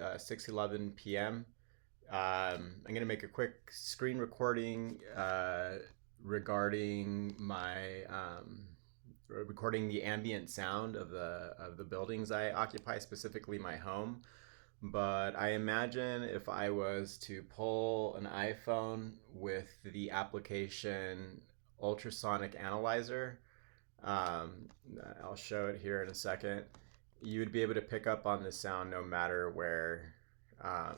6:11 p.m. I'm going to make a quick screen recording regarding my recording the ambient sound of the buildings I occupy, specifically my home. But I imagine if I was to pull an iPhone with the application Ultrasonic Analyzer, um, I'll show it here in a second. You would be able to pick up on the sound no matter where um,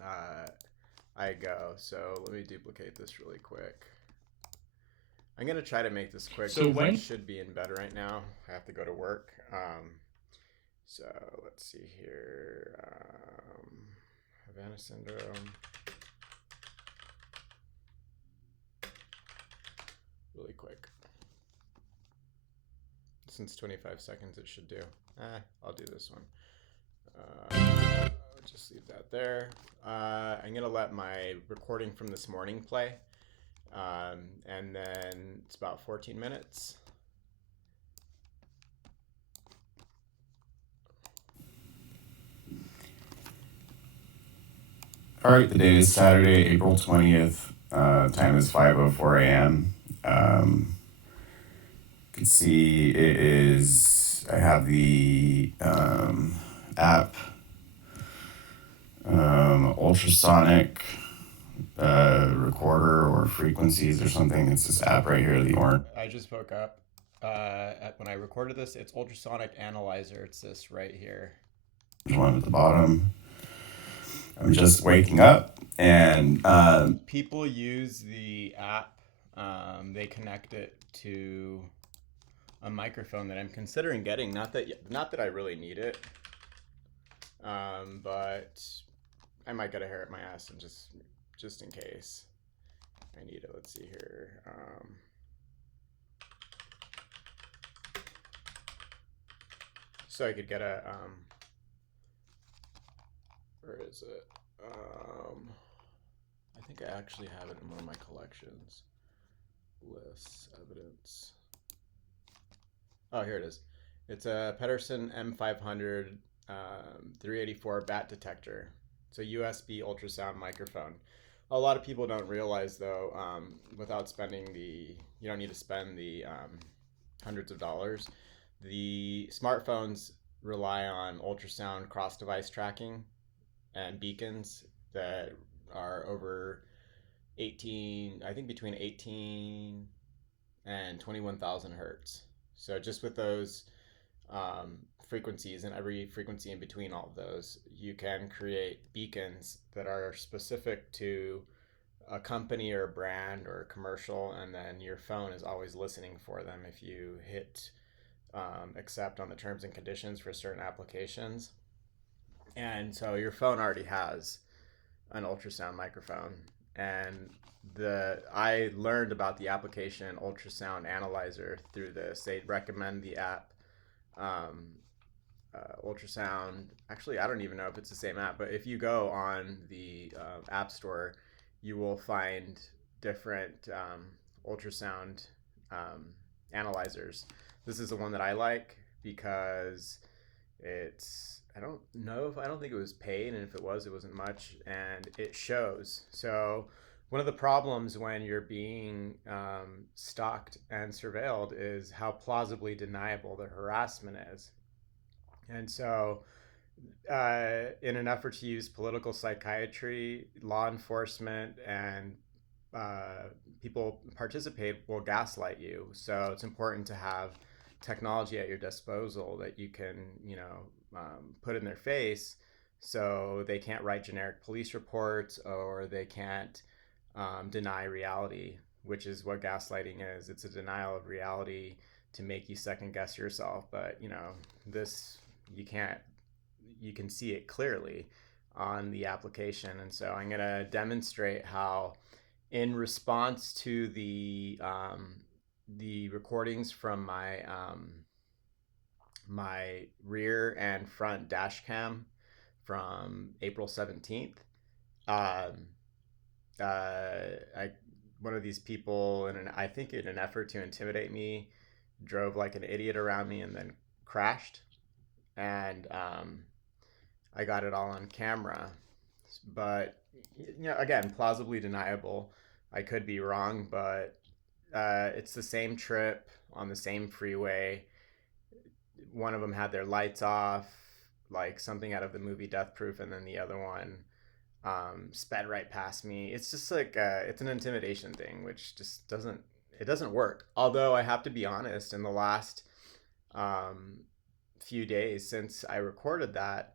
uh, I go. So let me duplicate this really quick. I'm gonna try to make this quick So because I when should be in bed right now. I have to go to work. So let's see here. Havana syndrome. Really quick. Since 25 seconds, it should do. I'll do this one. I'll just leave that there. I'm gonna let my recording from this morning play, and then it's about 14 minutes. All right, the date is Saturday, April 20th. Time is 5:04 a.m. You can see it is, I have the app, ultrasonic recorder or frequencies or something. It's this app right here, the orange I just woke up. When I recorded this, it's Ultrasonic Analyzer. It's this right here. one at the bottom. I'm just waking up and People use the app. They connect it to a microphone that I'm considering getting. Not that I really need it, but I might get a hair at my ass and just in case I need it. Let's see here. So I could get a where is it? I think I actually have it in one of my collections. Lists, evidence. Oh, here it is. It's a Pedersen M500 384 bat detector. It's a USB ultrasound microphone. A lot of people don't realize, though, without spending you don't need to spend the hundreds of dollars. The smartphones rely on ultrasound cross device tracking and beacons that are over 18, I think between 18 and 21,000 hertz. So just with those frequencies and every frequency in between all of those, you can create beacons that are specific to a company or a brand or a commercial, and then your phone is always listening for them if you hit accept on the terms and conditions for certain applications. And so your phone already has an ultrasound microphone. And I learned about the application Ultrasound Analyzer through this. They recommend the app um, Ultrasound. Actually, I don't even know if it's the same app, but if you go on the App Store, you will find different ultrasound um, analyzers. This is the one that I like because it's I don't think it was paid, and if it was, it wasn't much, and it shows. So one of the problems when you're being stalked and surveilled is how plausibly deniable the harassment is. And so in an effort to use political psychiatry, law enforcement and people participate will gaslight you. So it's important to have technology at your disposal that you can, put in their face, so they can't write generic police reports or they can't deny reality, which is what gaslighting is. It's a denial of reality to make you second guess yourself. But this you can't. You can see it clearly on the application, and so I'm going to demonstrate how, in response to the recordings from my rear and front dash cam from April 17th. Um, I One of these people, I think in an effort to intimidate me, drove like an idiot around me and then crashed. And I got it all on camera. But again, plausibly deniable. I could be wrong, but it's the same trip on the same freeway. One of them had their lights off, like something out of the movie Death Proof, and then the other one sped right past me. It's just like it's an intimidation thing, which just doesn't work. Although I have to be honest, in the last um, few days since I recorded that,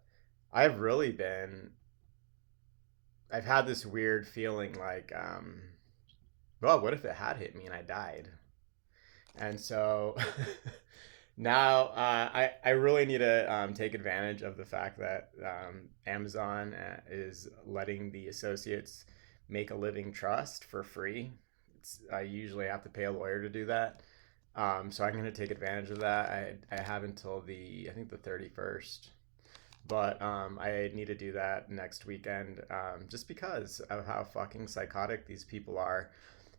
I've really been I've had this weird feeling like, well, what if it had hit me and I died? And so now I really need to take advantage of the fact that Amazon is letting the associates make a living trust for free. I usually have to pay a lawyer to do that. So I'm going to take advantage of that. I have until I think the 31st, but I need to do that next weekend, just because of how fucking psychotic these people are.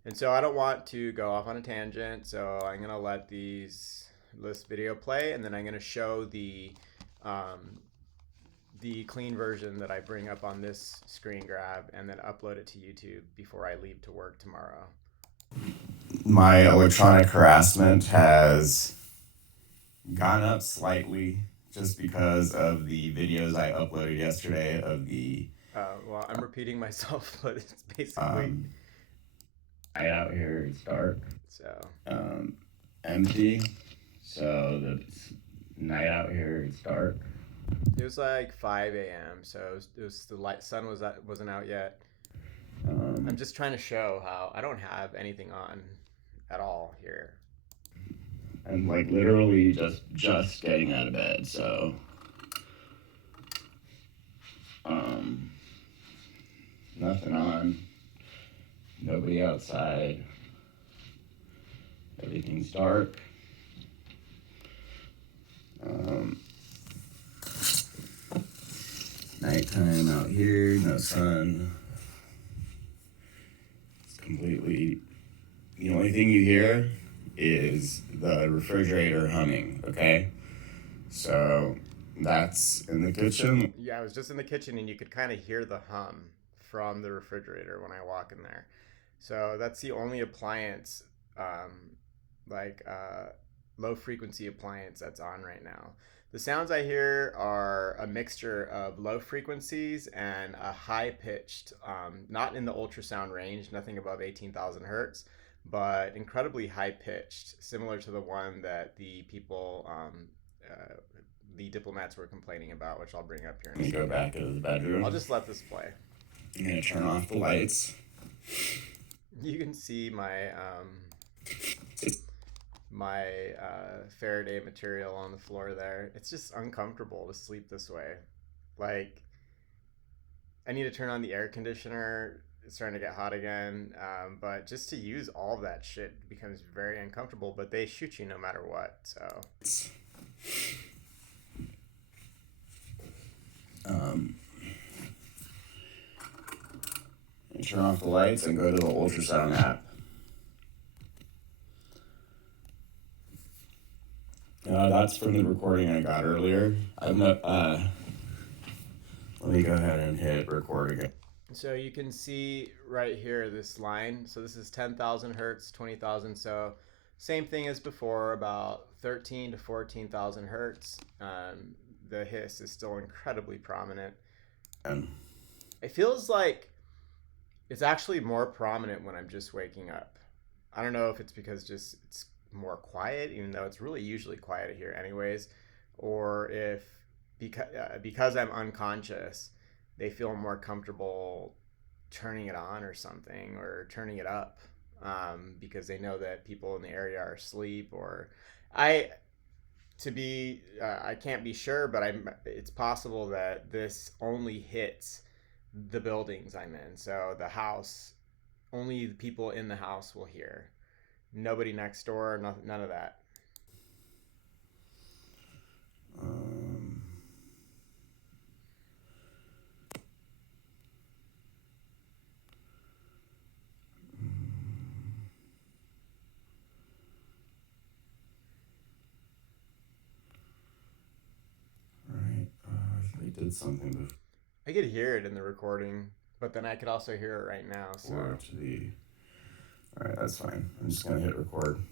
And so I don't want to go off on a tangent, so I'm gonna let this video play, and then I'm gonna show the clean version that I bring up on this screen grab, and then upload it to YouTube before I leave to work tomorrow. My electronic harassment has gone up slightly just because of the videos I uploaded yesterday of the. Well, I'm repeating myself, but it's basically. Night out here, it's dark. So. Empty. So the night out here, it's dark. It was like 5 a.m. So it was the sun wasn't out yet. I'm just trying to show how I don't have anything on at all here. I'm like literally just getting out of bed, so nothing on, nobody outside, everything's dark. Nighttime out here, no sun. It's completely, the only thing you hear is the refrigerator humming, okay? So that's in the kitchen. Yeah, I was just in the kitchen, and you could kind of hear the hum from the refrigerator when I walk in there. So that's the only appliance, like low frequency appliance that's on right now. The sounds I hear are a mixture of low frequencies and a high pitched, not in the ultrasound range, nothing above 18,000 hertz, but incredibly high pitched, similar to the one that the people, the diplomats were complaining about, which I'll bring up here in a second. Go back into the bedroom. I'll just let this play. I'm gonna turn off the lights. You can see my Faraday material on the floor there. It's just uncomfortable to sleep this way. Like, I need to turn on the air conditioner. It's starting to get hot again. But just to use all of that shit becomes very uncomfortable. But they shoot you no matter what. So. Turn off the lights and go to the ultrasound app. That's from the recording I got earlier. Let me go ahead and hit record again. So you can see right here this line. So this is 10,000 hertz, 20,000. So same thing as before, about 13 to 14,000 hertz. The hiss is still incredibly prominent. It feels like it's actually more prominent when I'm just waking up. I don't know if it's because it's more quiet, even though it's really usually quiet here anyways, or if because I'm unconscious, they feel more comfortable turning it on or something, or turning it up, because they know that people in the area are asleep. Or I can't be sure, but it's possible that this only hits the buildings I'm in. So the house, only the people in the house will hear. Nobody next door, none of that. did something I could hear it in the recording, but then I could also hear it right now. So before to the. All right, that's fine. I'm just gonna hit record.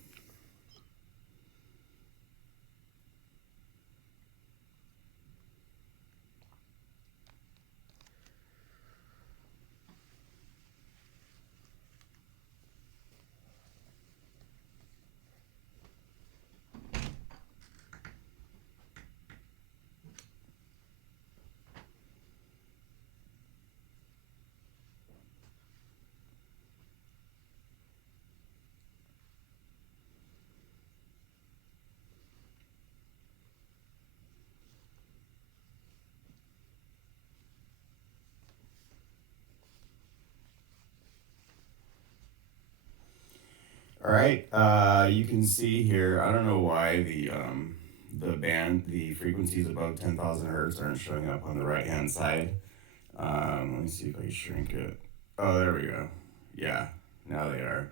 All right, you can see here. I don't know why the frequencies above 10,000 hertz aren't showing up on the right hand side. Let me see if I can shrink it. Oh, there we go. Yeah, now they are.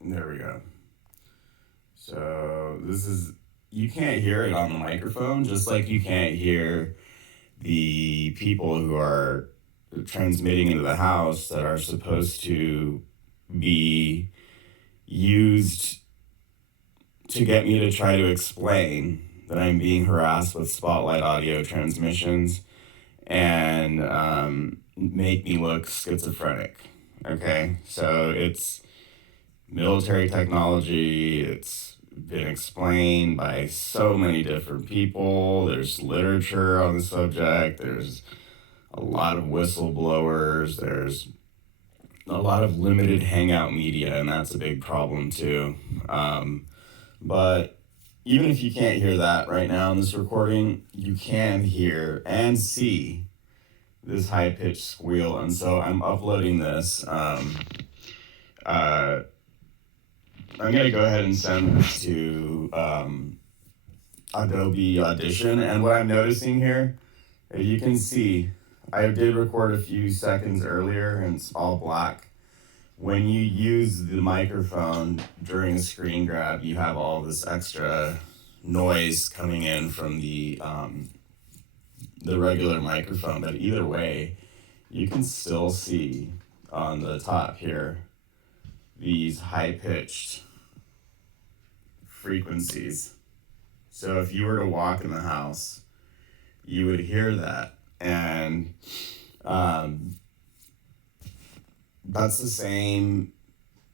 There we go. So you can't hear it on the microphone, just like you can't hear the people who are transmitting into the house that are supposed to be used to get me to try to explain that I'm being harassed with spotlight audio transmissions and make me look schizophrenic. Okay, so it's military technology. It's been explained by so many different people. There's literature on the subject. There's a lot of whistleblowers. There's a lot of limited hangout media, and that's a big problem too. But even if you can't hear that right now in this recording, you can hear and see this high-pitched squeal. And so I'm uploading this. I'm going to go ahead and send this to Adobe Audition. And what I'm noticing here, as you can see, I did record a few seconds earlier and it's all black. When you use the microphone during a screen grab, you have all this extra noise coming in from the regular microphone. But either way, you can still see on the top here these high-pitched frequencies. So if you were to walk in the house, you would hear that. And that's the same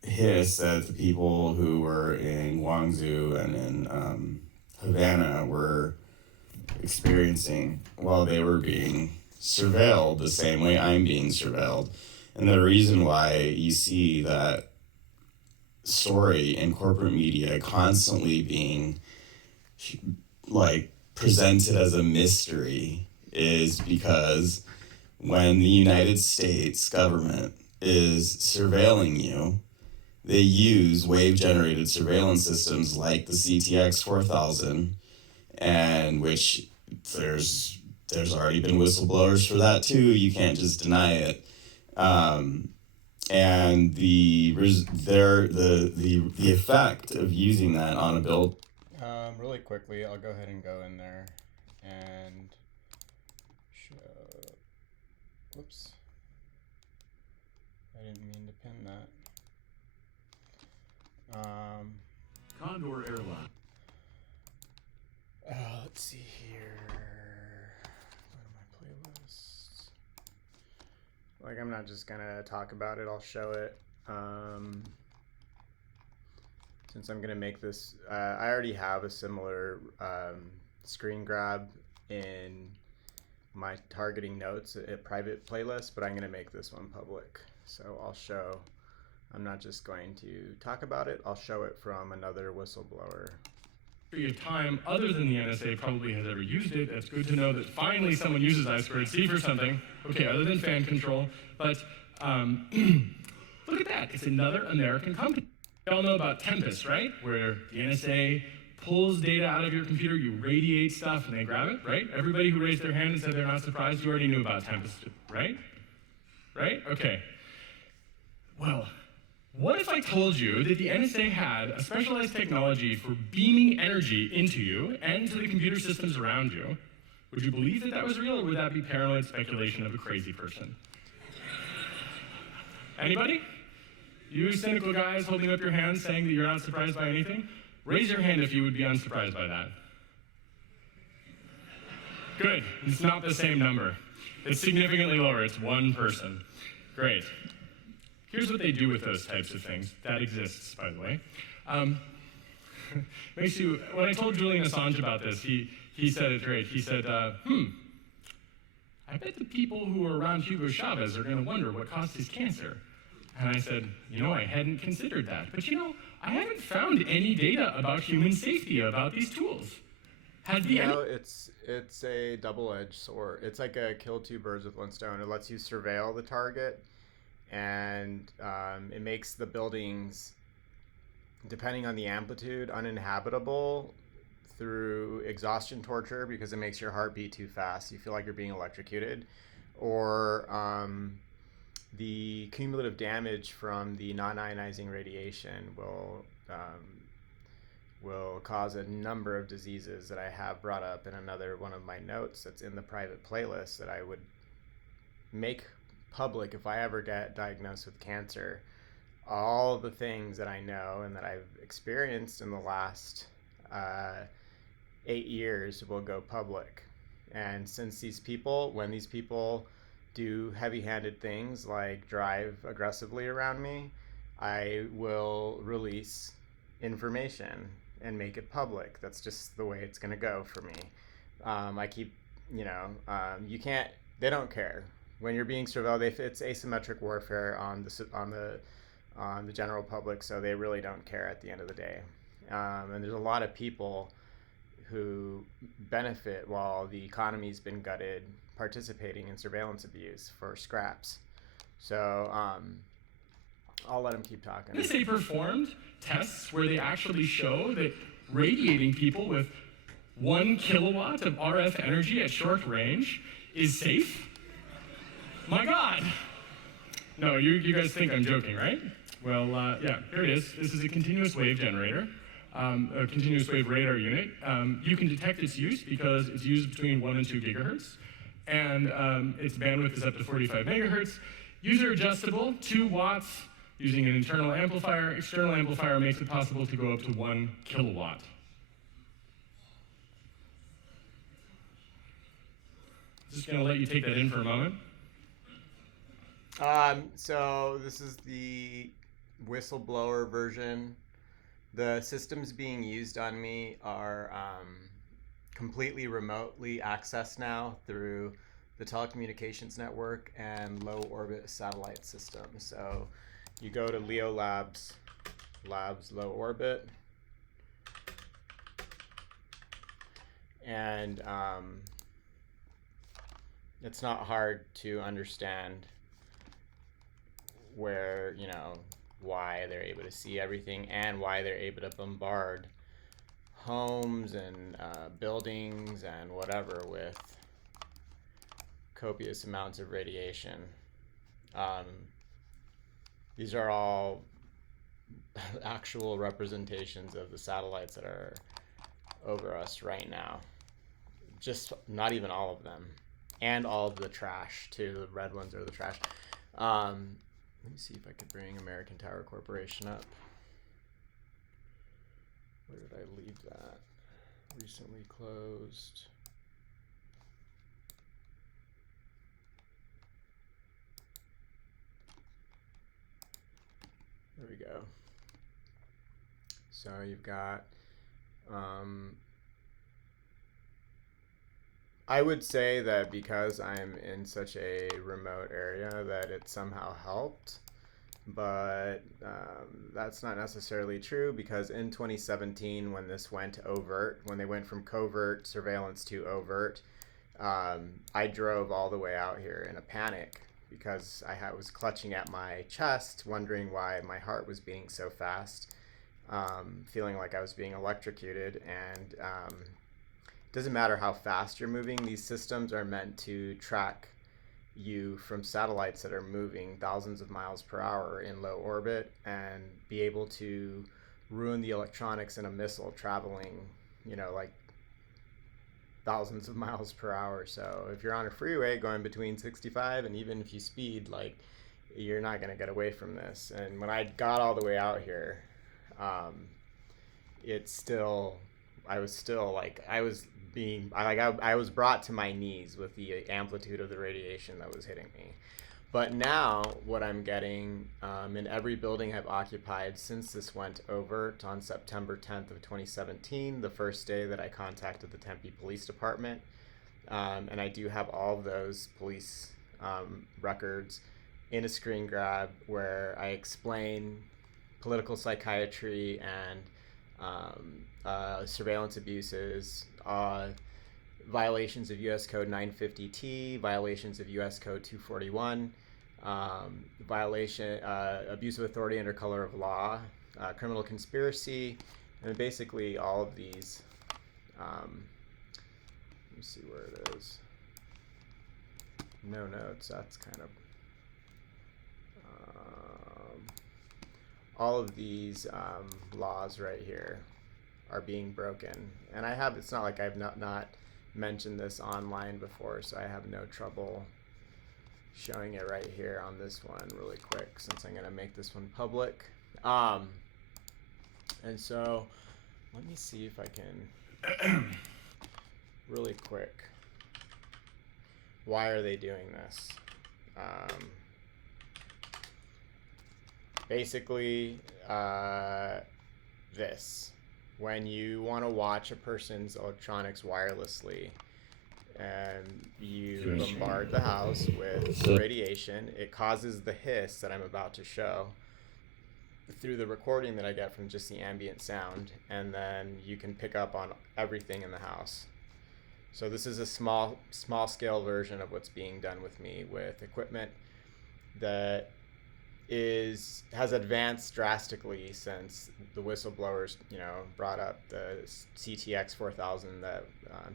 hiss that the people who were in Guangzhou and in Havana were experiencing while they were being surveilled the same way I'm being surveilled. And the reason why you see that story in corporate media constantly being like presented as a mystery is because when the United States government is surveilling you, they use wave-generated surveillance systems like the CTX 4000, and which there's already been whistleblowers for that too. You can't just deny it. And the effect of using that on a build. Really quickly, I'll go ahead and go in there and show. Whoops. I didn't mean to pin that. Condor Airline. Let's see here. Go to my playlists. Like, I'm not just gonna talk about it, I'll show it. Since I'm gonna make this, I already have a similar screen grab in my targeting notes, a private playlist, but I'm gonna make this one public. So I'll show, I'm not just going to talk about it, I'll show it from another whistleblower. Of time other than the NSA probably has ever used it. That's good to know that finally someone uses I2C for something. Okay, other than fan control. But look at that. It's another American company. You all know about Tempest, right? Where the NSA pulls data out of your computer, you radiate stuff, and they grab it, right? Everybody who raised their hand and said they're not surprised, you already knew about Tempest, right? Right? Okay. Well, What if I told you that the NSA had a specialized technology for beaming energy into you and to the computer systems around you? Would you believe that that was real, or would that be paranoid speculation of a crazy person? Anybody? You cynical guys holding up your hands saying that you're not surprised by anything? Raise your hand if you would be unsurprised by that. Good, it's not the same number. It's significantly lower, it's one person. Great. Here's what they do with those types of things. That exists, by the way. Makes you, when I told Julian Assange about this, he said it great. He said, I bet the people who are around Hugo Chavez are going to wonder what caused his cancer. And I said, I hadn't considered that. But I haven't found any data about human safety about these tools. It's a double-edged sword. It's like a kill two birds with one stone. It lets you surveil the target, and it makes the buildings, depending on the amplitude, uninhabitable through exhaustion torture because it makes your heart beat too fast. You feel like you're being electrocuted, or the cumulative damage from the non-ionizing radiation will cause a number of diseases that I have brought up in another one of my notes that's in the private playlist that I would make public if I ever get diagnosed with cancer. All the things that I know and that I've experienced in the last 8 years will go public. And since when these people do heavy-handed things like drive aggressively around me, I will release information and make it public. That's just the way it's going to go for me. I keep, you can't, they don't care. When you're being surveilled, it's asymmetric warfare on the general public, so they really don't care at the end of the day. And there's a lot of people who benefit while the economy's been gutted, participating in surveillance abuse for scraps. So I'll let him keep talking. They performed tests where they actually show that radiating people with 1 kilowatt of RF energy at short range is safe? My God! No, you guys think I'm joking, right? Well, yeah, here it is. This is a continuous wave generator, a continuous wave radar unit. You can detect its use because it's used between 1 and 2 gigahertz, and its bandwidth is up to 45 megahertz. User adjustable, 2 watts, using an internal amplifier. External amplifier makes it possible to go up to 1 kilowatt. Just gonna let you take that in for a moment. So this is the whistleblower version. The systems being used on me are completely remotely accessed now through the telecommunications network and low orbit satellite systems. So you go to Leo Labs low orbit, and it's not hard to understand where, why they're able to see everything and why they're able to bombard homes and buildings and whatever with copious amounts of radiation. These are all actual representations of the satellites that are over us right now. Just not even all of them. And all of the trash too. The red ones are the trash. Let me see if I could bring American Tower Corporation up. Where did I leave that? Recently closed. There we go. So you've got, I would say that because I'm in such a remote area that it somehow helped, but that's not necessarily true, because in 2017 when this went overt, when they went from covert surveillance to overt, I drove all the way out here in a panic because I was clutching at my chest, wondering why my heart was beating so fast, feeling like I was being electrocuted. And it doesn't matter how fast you're moving, these systems are meant to track you from satellites that are moving thousands of miles per hour in low orbit and be able to ruin the electronics in a missile traveling, like thousands of miles per hour. So if you're on a freeway going between 65, and even if you speed, like, you're not going to get away from this. And when I got all the way out here, it's still, I was still like, I was brought to my knees with the amplitude of the radiation that was hitting me. But now what I'm getting in every building I've occupied since this went overt on September 10th of 2017, the first day that I contacted the Tempe Police Department, and I do have all of those police records in a screen grab where I explain political psychiatry and surveillance abuses, violations of U.S. Code 950T, violations of U.S. Code 241, abuse of authority under color of law, criminal conspiracy, and basically all of these. Let me see where it is. No notes. That's kind of. All of these laws right here are being broken, and it's not like I've not mentioned this online before, so I have no trouble showing it right here on this one really quick, since I'm going to make this one public. And so let me see if I can really quick. Why are they doing this? Basically, this. When you want to watch a person's electronics wirelessly and you bombard the house with radiation, it causes the hiss that I'm about to show through the recording that I get from just the ambient sound, and then you can pick up on everything in the house. So this is a small scale version of what's being done with me with equipment that has advanced drastically since the whistleblowers, brought up the CTX 4000 that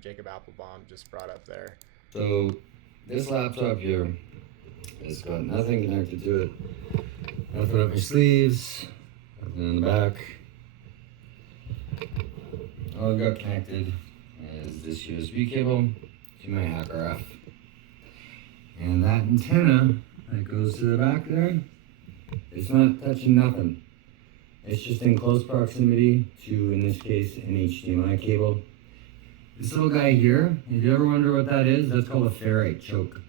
Jacob Applebaum just brought up there. So this laptop here has got nothing connected to it. Nothing up my sleeves, nothing in the back. All I've got connected is this USB cable to my Hacker F. And that antenna that goes to the back there, it's not touching nothing. It's just in close proximity to, in this case, an HDMI cable. This little guy here, if you ever wonder what that is, that's called a ferrite choke.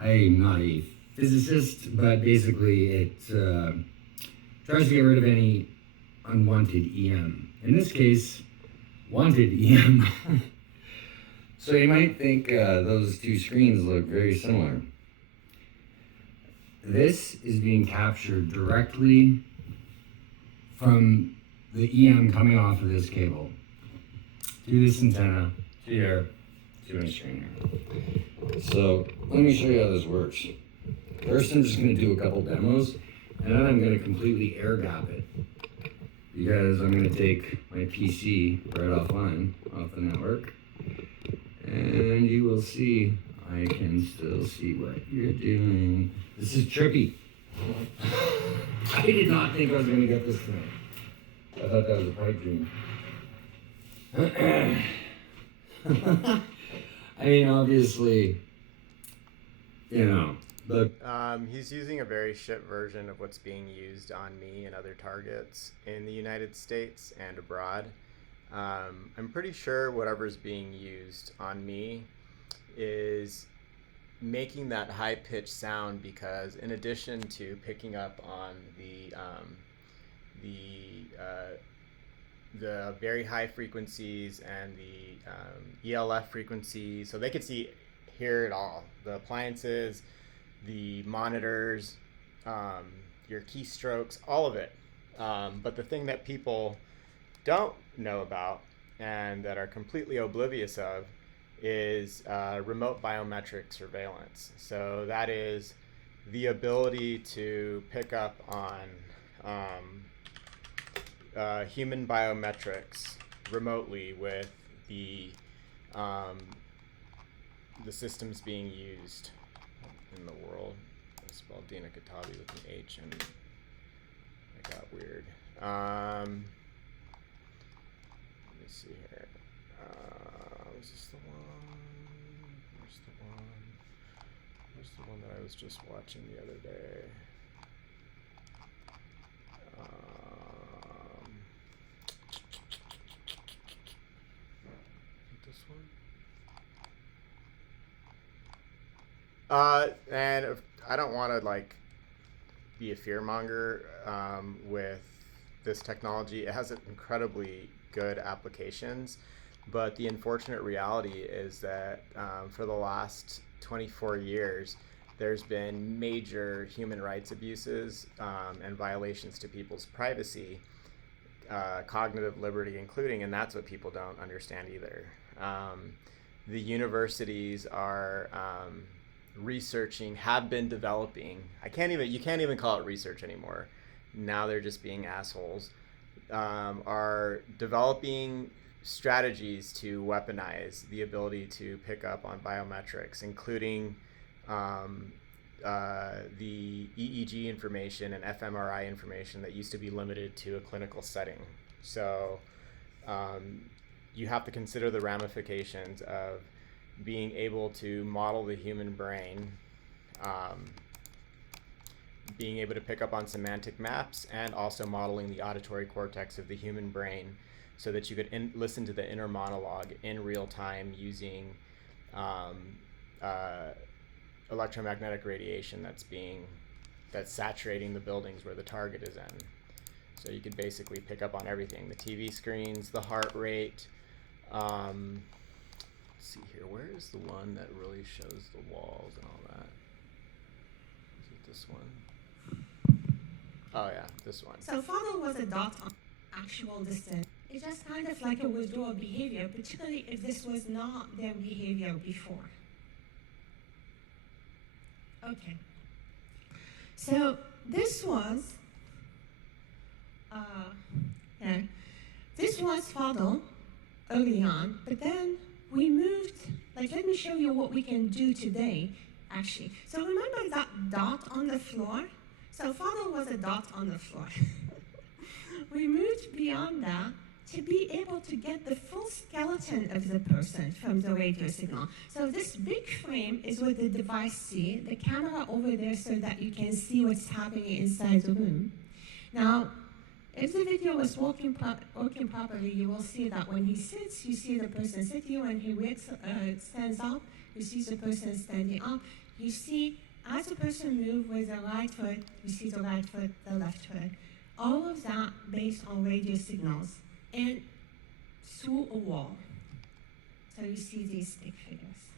I'm not a physicist, but basically it tries to get rid of any unwanted EM. In this case, wanted EM. So you might think those two screens look very similar. This is being captured directly from the EM coming off of this cable through this antenna to here to my screen here. So let me show you how this works. First, I'm just going to do a couple demos, and then I'm going to completely air gap it, because I'm going to take my PC right offline, off the network, and you will see I can still see what you're doing. This is trippy. I did not think I was going to get this tonight. I thought that was a pipe dream. I mean, obviously, but he's using a very shit version of what's being used on me and other targets in the United States and abroad. I'm pretty sure whatever's being used on me is making that high-pitched sound, because in addition to picking up on the very high frequencies and the ELF frequencies, so they could hear it all, the appliances, the monitors, your keystrokes, all of it. But the thing that people don't know about and that are completely oblivious of is remote biometric surveillance. So that is the ability to pick up on human biometrics remotely with the systems being used. in the world. I spelled Dina Katabi with an H, and it got weird. Let me see here. Was this the one? Where's the one? Where's the one that I was just watching the other day? This one? And I don't want to like be a fearmonger with this technology. It has incredibly good applications, but the unfortunate reality is that for the last 24 years, there's been major human rights abuses and violations to people's privacy, cognitive liberty including, and that's what people don't understand either. The universities are have been developing. You can't even call it research anymore. Now they're just being assholes. Are developing strategies to weaponize the ability to pick up on biometrics, including the EEG information and fMRI information that used to be limited to a clinical setting. So you have to consider the ramifications of being able to model the human brain, being able to pick up on semantic maps, and also modeling the auditory cortex of the human brain so that you could listen to the inner monologue in real time using electromagnetic radiation that's saturating the buildings where the target is in. So you could basically pick up on everything: the TV screens, the heart rate. Let's see here, where is the one that really shows the walls and all that? Is it this one? Oh yeah, this one. So follow was a dot on actual distance. It's just kind of like a withdrawal behavior, particularly if this was not their behavior before. Okay. So this was, this was Fadl early on, but then we moved, let me show you what we can do today, actually. So remember that dot on the floor? So Fadl was a dot on the floor. We moved beyond that to be able to get the full skeleton of the person from the radio signal. So this big frame is what the device sees, the camera over there so that you can see what's happening inside the room. Now, if the video was working properly, you will see that when he sits, you see the person sitting. When he stands up, you see the person standing up. You see, as the person moves with the right foot, you see the right foot, the left foot. All of that based on radio signals and through a wall. So you see these stick figures.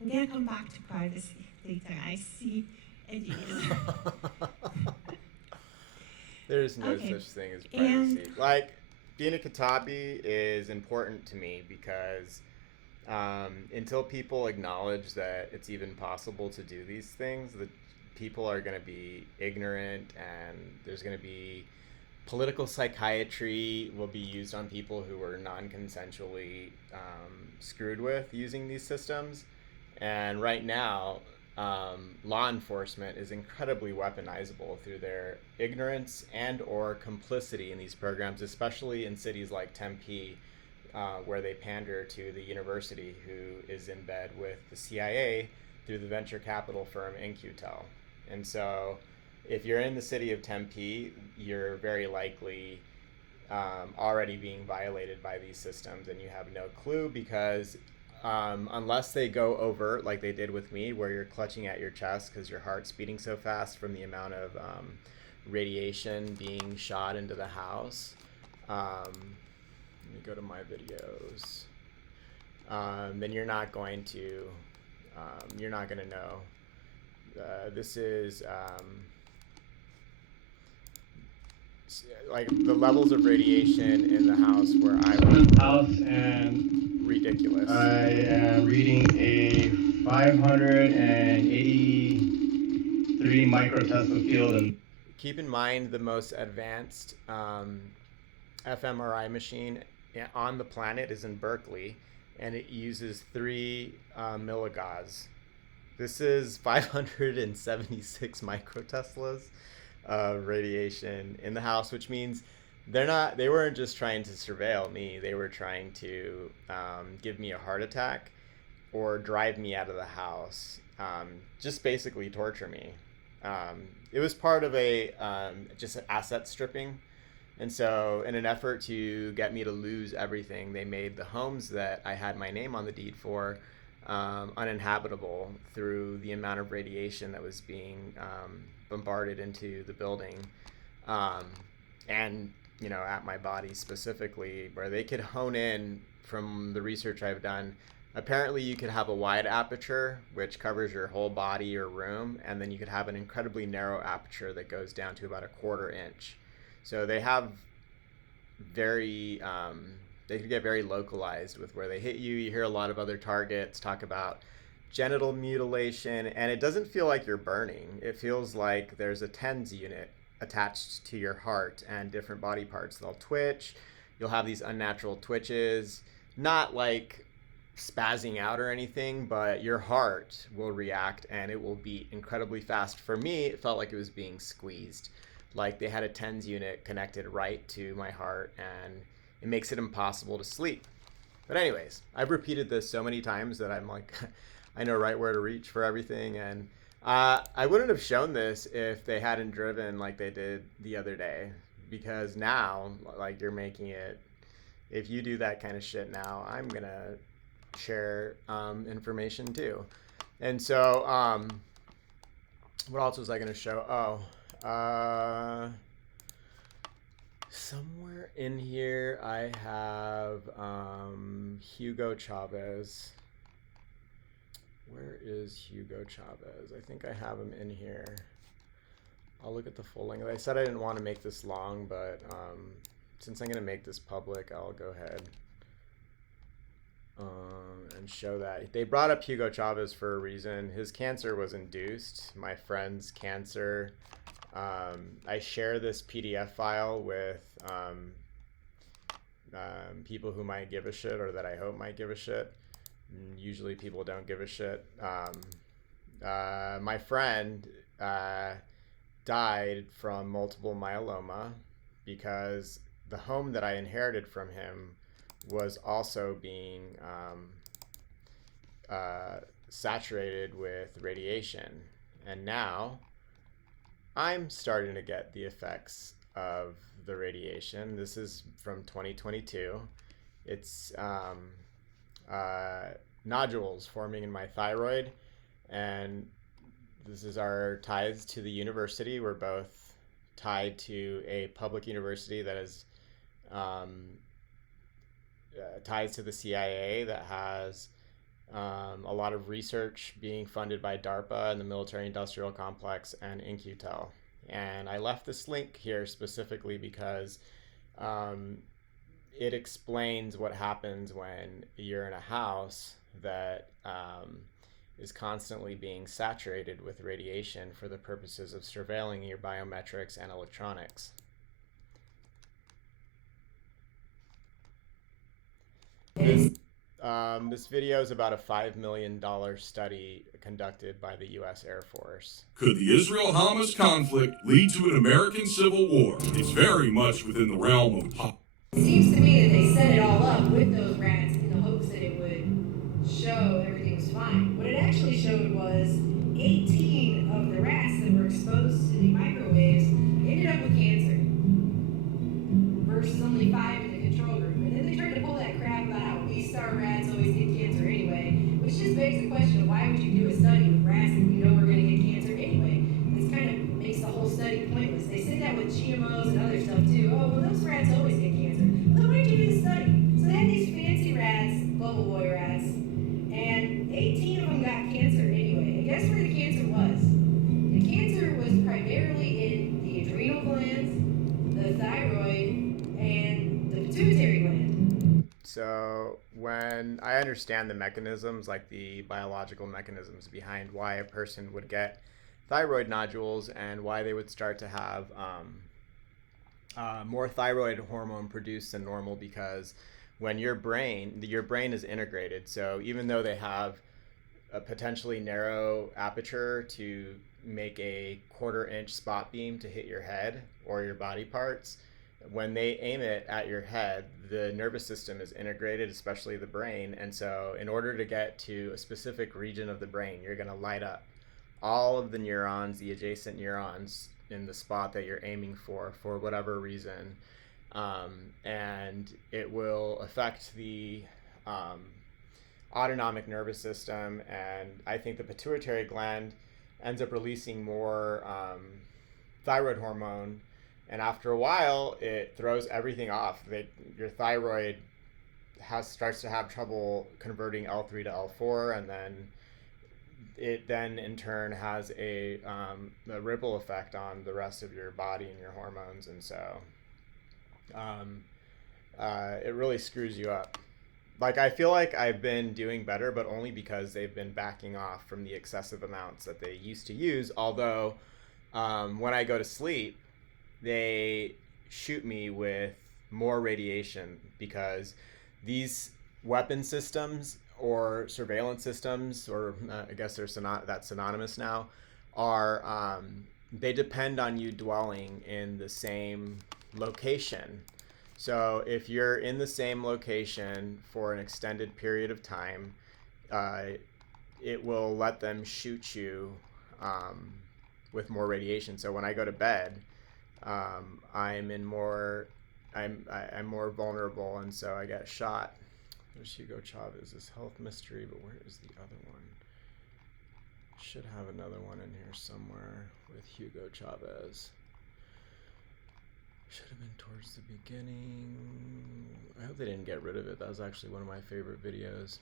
I'm gonna come back to privacy later. I see Eddie. There's no such thing as privacy. Like, Dina Katabi is important to me because until people acknowledge that it's even possible to do these things, the people are going to be ignorant, and there's going to be political psychiatry will be used on people who are non-consensually screwed with using these systems. And right now, law enforcement is incredibly weaponizable through their ignorance and or complicity in these programs, especially in cities like Tempe, where they pander to the university, who is in bed with the CIA through the venture capital firm In-Q-Tel. And so if you're in the city of Tempe, you're very likely already being violated by these systems, and you have no clue, because unless they go overt like they did with me, where you're clutching at your chest because your heart's beating so fast from the amount of radiation being shot into the house. Let me go to my videos. Then you're not going to know. This is like the levels of radiation in the house where I was. House, and ridiculous. I am reading a 583 microtesla field. And keep in mind, the most advanced fMRI machine on the planet is in Berkeley, and it uses 3 milligauss. This is 576 microteslas of radiation in the house, which means they weren't just trying to surveil me. They were trying to give me a heart attack or drive me out of the house, just basically torture me. It was part of a just asset stripping. And so in an effort to get me to lose everything, they made the homes that I had my name on the deed for uninhabitable through the amount of radiation that was being bombarded into the building. And, at my body specifically, where they could hone in from the research I've done. Apparently you could have a wide aperture, which covers your whole body or room, and then you could have an incredibly narrow aperture that goes down to about 1/4 inch. So they have they could get very localized with where they hit you. You hear a lot of other targets talk about genital mutilation, and it doesn't feel like you're burning. It feels like there's a TENS unit attached to your heart and different body parts. They'll twitch. You'll have these unnatural twitches, not like spazzing out or anything, but your heart will react and it will beat incredibly fast. For me, it felt like it was being squeezed. Like they had a TENS unit connected right to my heart, and it makes it impossible to sleep. But anyways, I've repeated this so many times that I'm like, I know right where to reach for everything. And I wouldn't have shown this if they hadn't driven like they did the other day, because now, like, you're making it, if you do that kind of shit now, I'm going to share information too. And so, what else was I going to show? Somewhere in here I have Hugo Chavez. Where is Hugo Chavez? I think I have him in here. I'll look at the full length. I said I didn't want to make this long, but since I'm going to make this public, I'll go ahead and show that. They brought up Hugo Chavez for a reason. His cancer was induced. My friend's cancer. I share this PDF file with people who might give a shit, or that I hope might give a shit. Usually people don't give a shit. My friend died from multiple myeloma because the home that I inherited from him was also being saturated with radiation. And now I'm starting to get the effects of the radiation. This is from 2022. It's nodules forming in my thyroid, and this is our ties to the university. We're both tied to a public university that is ties to the CIA, that has a lot of research being funded by DARPA and the military industrial complex and In-Q-Tel. And I left this link here specifically because it explains what happens when you're in a house that is constantly being saturated with radiation for the purposes of surveilling your biometrics and electronics. This video is about a $5 million study conducted by the U.S. Air Force. Could the Israel-Hamas conflict lead to an American civil war? It's very much within the realm of It seems to me that they set it all up with those rats in the hopes that it would show everything was fine. What it actually showed was 18 of the rats that were exposed to the microwaves ended up with cancer, versus only 5 in the control group. And then they tried to pull that crap about how B-star rats always get cancer anyway, which just begs the question of why would you do a study with rats that you know are going to get cancer anyway? This kind of makes the whole study pointless. They said that with GMOs and other stuff too. Oh, well, those rats always get cancer. Well, then why did you do the study? So they had these fancy rats, bubble boy rats, and 18 of them got cancer anyway. And guess where the cancer was? The cancer was primarily in the adrenal glands, the thyroid, and the pituitary gland. So when I understand the mechanisms, like the biological mechanisms behind why a person would get thyroid nodules and why they would start to have more thyroid hormone produced than normal, because when your brain is integrated, so even though they have a potentially narrow aperture to make a 1/4 inch spot beam to hit your head or your body parts. When they aim it at your head, the nervous system is integrated, especially the brain. And so in order to get to a specific region of the brain, you're going to light up all of the neurons, the adjacent neurons in the spot that you're aiming for whatever reason. And it will affect the autonomic nervous system. And I think the pituitary gland ends up releasing more thyroid hormone. And after a while, it throws everything off. Your thyroid starts to have trouble converting L3 to L4, and then it then in turn has a ripple effect on the rest of your body and your hormones, and so it really screws you up. Like, I feel like I've been doing better, but only because they've been backing off from the excessive amounts that they used to use. Although when I go to sleep, they shoot me with more radiation, because these weapon systems or surveillance systems, or I guess that's synonymous now, are they depend on you dwelling in the same location. So if you're in the same location for an extended period of time, it will let them shoot you with more radiation. So when I go to bed, I'm more vulnerable, and so I get shot. There's Hugo Chavez's health mystery, but where is the other one? Should have another one in here somewhere with Hugo Chavez. Should have been towards the beginning. I hope they didn't get rid of it. That was actually one of my favorite videos.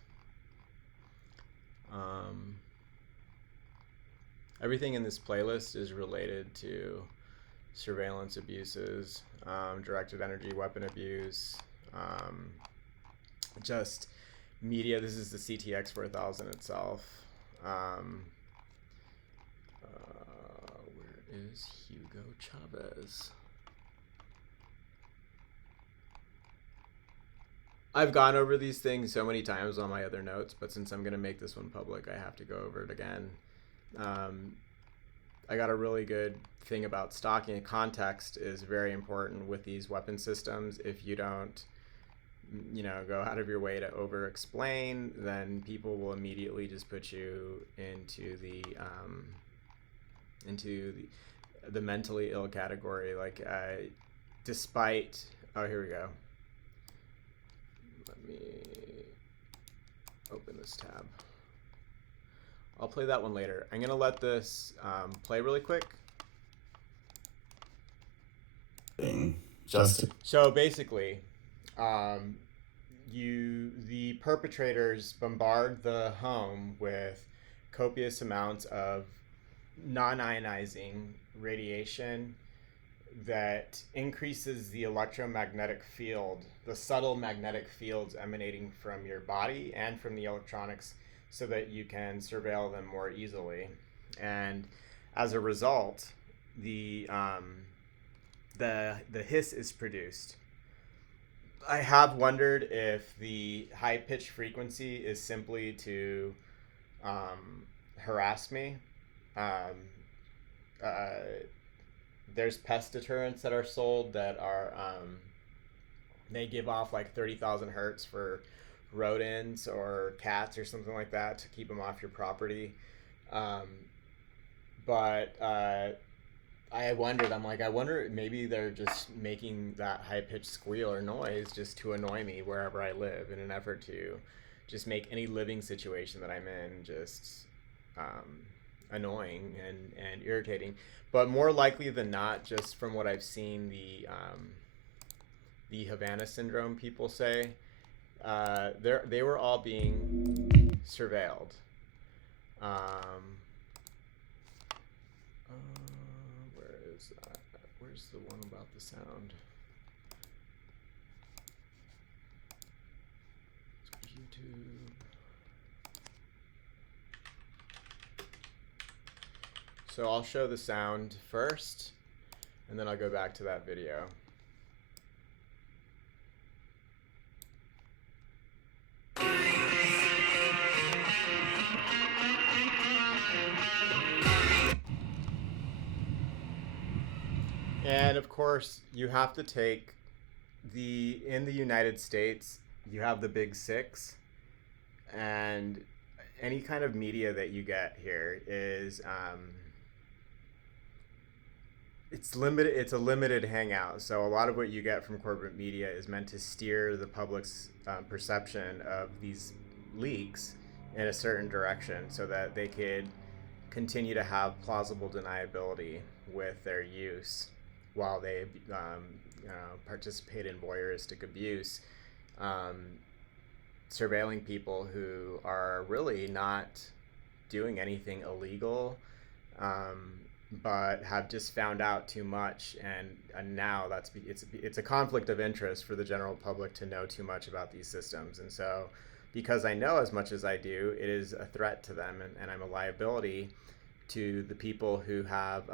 Everything in this playlist is related to surveillance abuses, directed energy weapon abuse, just media. This is the CTX 4000 itself. Where is Hugo Chavez? I've gone over these things so many times on my other notes, but since I'm going to make this one public, I have to go over it again. I got a really good thing about stalking. Context is very important with these weapon systems. If you don't, go out of your way to over-explain, then people will immediately just put you into the mentally ill category. Like, despite, oh, here we go. Let me open this tab. I'll play that one later. I'm going to let this play really quick. So basically, the perpetrators bombard the home with copious amounts of non-ionizing radiation that increases the electromagnetic field, the subtle magnetic fields emanating from your body and from the electronics, so that you can surveil them more easily. And as a result, the hiss is produced. I have wondered if the high-pitched frequency is simply to harass me. There's pest deterrents that are sold that are they give off like 30,000 hertz for rodents or cats or something like that to keep them off your property. But I wondered, I wonder maybe they're just making that high-pitched squeal or noise just to annoy me wherever I live, in an effort to just make any living situation that I'm in just annoying and irritating. But more likely than not, just from what I've seen, the Havana syndrome people say, they were all being surveilled. Where is that? Where's the one about the sound? Let's go to YouTube. So I'll show the sound first, and then I'll go back to that video. And of course, you have to take in the United States, you have the big six, and any kind of media that you get here is it's limited. It's a limited hangout. So a lot of what you get from corporate media is meant to steer the public's perception of these leaks in a certain direction, so that they could continue to have plausible deniability with their use while they participate in voyeuristic abuse, surveilling people who are really not doing anything illegal, but have just found out too much, and now it's a conflict of interest for the general public to know too much about these systems. And so, because I know as much as I do, it is a threat to them, and I'm a liability to the people who have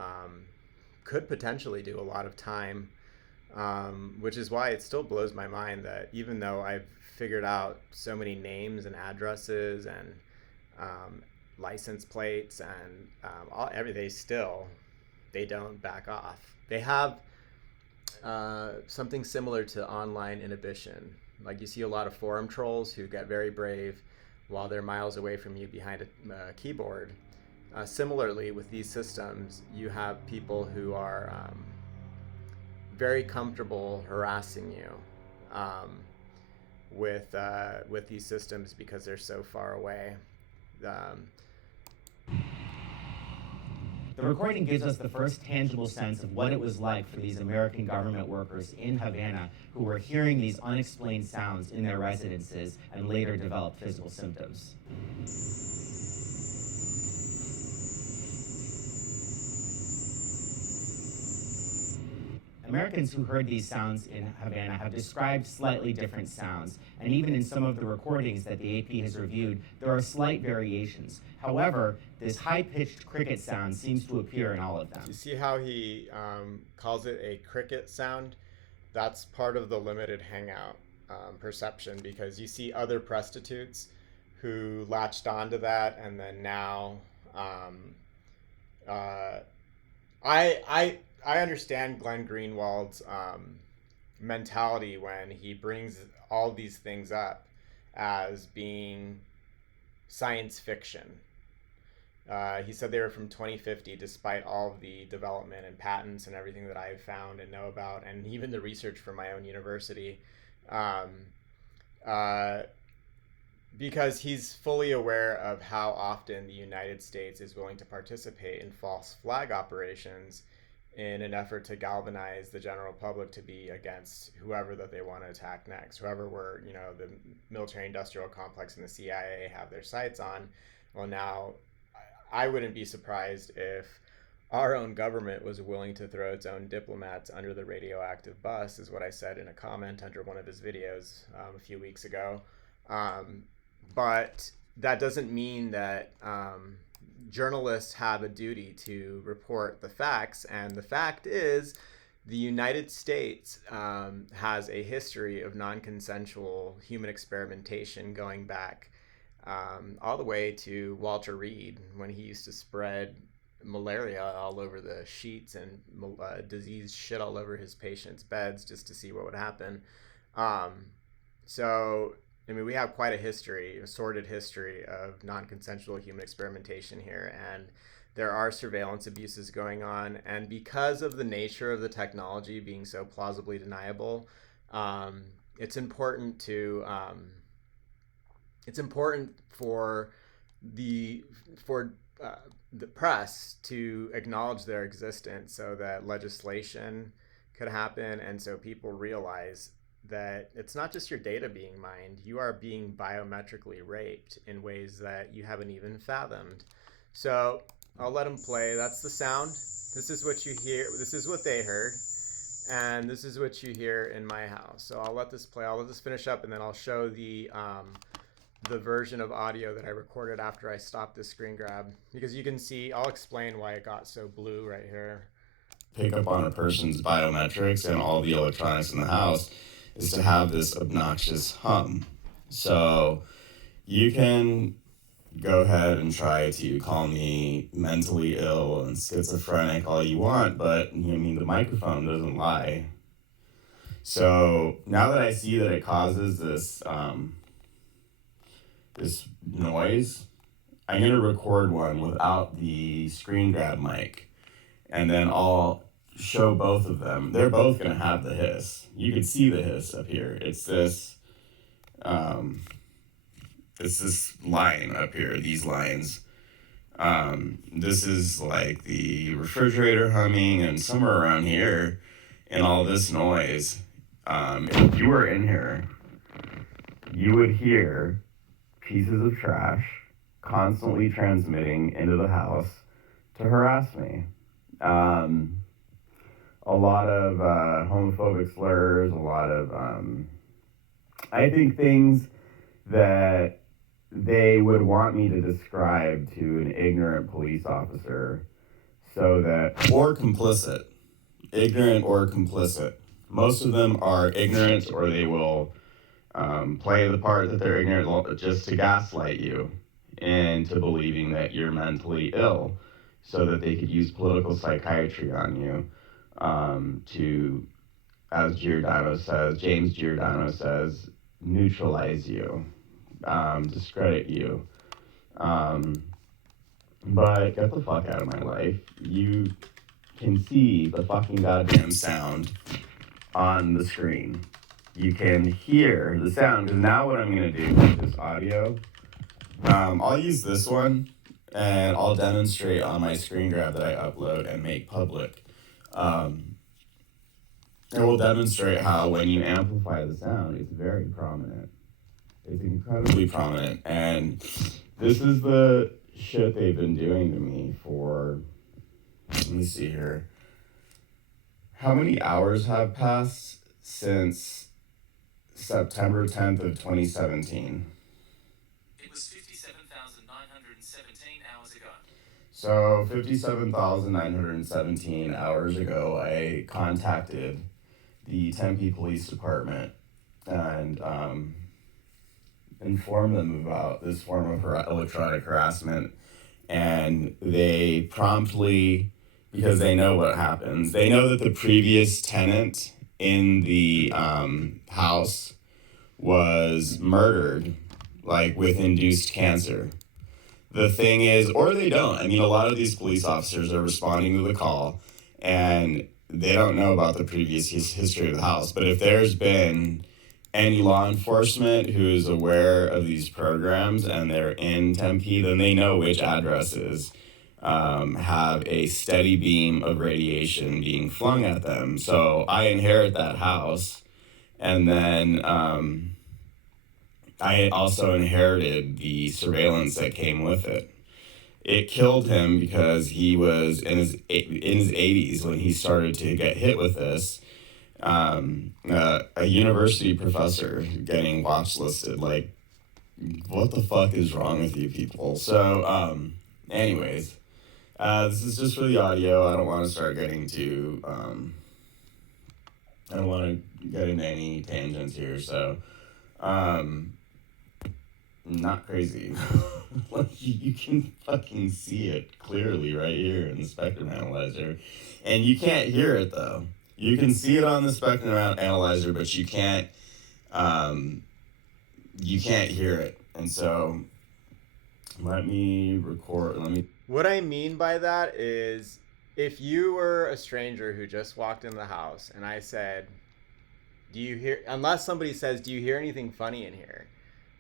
could potentially do a lot of time, which is why it still blows my mind that even though I've figured out so many names and addresses and license plates and they don't back off. They have something similar to online inhibition. Like, you see a lot of forum trolls who get very brave while they're miles away from you behind a keyboard. Similarly, with these systems, you have people who are very comfortable harassing you with these systems because they're so far away. The recording gives us the first tangible sense of what it was like for these American government workers in Havana who were hearing these unexplained sounds in their residences and later developed physical symptoms. Americans who heard these sounds in Havana have described slightly different sounds, and even in some of the recordings that the AP has reviewed, there are slight variations. However, this high-pitched cricket sound seems to appear in all of them. You see how he calls it a cricket sound? That's part of the limited hangout perception, because you see other prostitutes who latched onto that, and then now I understand Glenn Greenwald's mentality when he brings all these things up as being science fiction. He said they were from 2050, despite all of the development and patents and everything that I've found and know about, and even the research from my own university, because he's fully aware of how often the United States is willing to participate in false flag operations in an effort to galvanize the general public to be against whoever that they want to attack next. Whoever the military-industrial complex and the CIA have their sights on. Well, now, I wouldn't be surprised if our own government was willing to throw its own diplomats under the radioactive bus, is what I said in a comment under one of his videos a few weeks ago. But that doesn't mean that journalists have a duty to report the facts, and the fact is the United States has a history of non-consensual human experimentation going back all the way to Walter Reed, when he used to spread malaria all over the sheets and disease shit all over his patients' beds just to see what would happen. So I mean, we have quite a sordid history of non-consensual human experimentation here, and there are surveillance abuses going on. And because of the nature of the technology being so plausibly deniable, it's important for the press to acknowledge their existence, so that legislation could happen, and so people realize that it's not just your data being mined, you are being biometrically raped in ways that you haven't even fathomed. So I'll let them play. That's the sound. This is what you hear. This is what they heard. And this is what you hear in my house. So I'll let this play. I'll let this finish up, and then I'll show the version of audio that I recorded after I stopped this screen grab. Because you can see, I'll explain why it got so blue right here. Pick up on a person's biometrics and all the electronics in the house is to have this obnoxious hum. So you can go ahead and try to call me mentally ill and schizophrenic all you want, but I mean, the microphone doesn't lie. So now that I see that it causes this this noise, I'm gonna record one without the screen grab mic, and then I'll show both of them. They're both gonna have the hiss. You can see the hiss up here. It's this line up here, these lines. This is like the refrigerator humming, and somewhere around here in all this noise, if you were in here, you would hear pieces of trash constantly transmitting into the house to harass me. A lot of homophobic slurs, a lot of, I think, things that they would want me to describe to an ignorant police officer, so that, or complicit, ignorant or complicit. Most of them are ignorant, or they will play the part that they're ignorant just to gaslight you into believing that you're mentally ill, so that they could use political psychiatry on you to, as James Giordano says, neutralize you, discredit you. But get the fuck out of my life. You can see the fucking goddamn sound on the screen. You can hear the sound, because now what I'm going to do with this audio, I'll use this one, and I'll demonstrate on my screen grab that I upload and make public. And we'll demonstrate how when you amplify the sound, it's very prominent. It's incredibly prominent. And this is the shit they've been doing to me for, let me see here. How many hours have passed since September 10th of 2017? It was 57,917 hours ago. So 57,917 hours ago, I contacted the Tempe Police Department and informed them about this form of electronic harassment. And they promptly, because they know what happens, they know that the previous tenant in the house was murdered, like with induced cancer. The thing is, or they don't. I mean, a lot of these police officers are responding to the call, and they don't know about the previous history of the house. But if there's been any law enforcement who is aware of these programs and they're in Tempe, then they know which addresses have a steady beam of radiation being flung at them. So I inherit that house, and then I also inherited the surveillance that came with it. It killed him because he was in his 80s when he started to get hit with this. A university professor getting watch listed. Like, what the fuck is wrong with you people? So, anyways, this is just for the audio. I don't want to start getting to, I don't want to get into any tangents here. So, not crazy. Like, you can fucking see it clearly right here in the spectrum analyzer, and you can't hear it though. You can see it on the spectrum analyzer, but you can't hear it. And so, let me record. What I mean by that is, if you were a stranger who just walked in the house and I said, do you hear, unless somebody says, do you hear anything funny in here?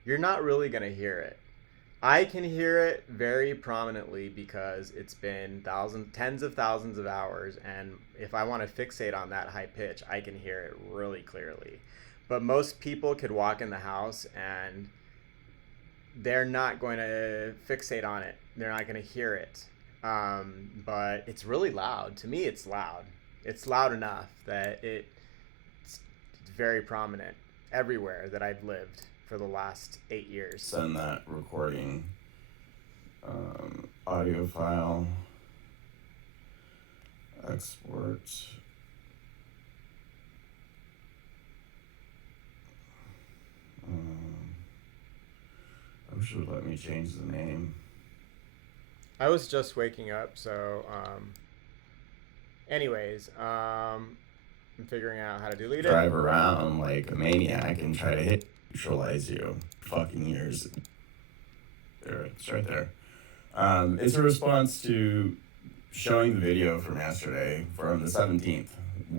You're not really going to hear it. I can hear it very prominently because it's been tens of thousands of hours, and if I want to fixate on that high pitch, I can hear it really clearly. But most people could walk in the house and they're not going to fixate on it. They're not going to hear it. But it's really loud. To me, it's loud. It's loud enough that it's very prominent everywhere that I've lived for the last 8 years. Send that recording audio file, export. I wish it would let me change the name. I was just waking up, so anyways, I'm figuring out how to delete it. Drive around like a maniac and try to hit neutralize you. Fucking years. There, it's right there. It's a response to showing the video from yesterday, from the 17th,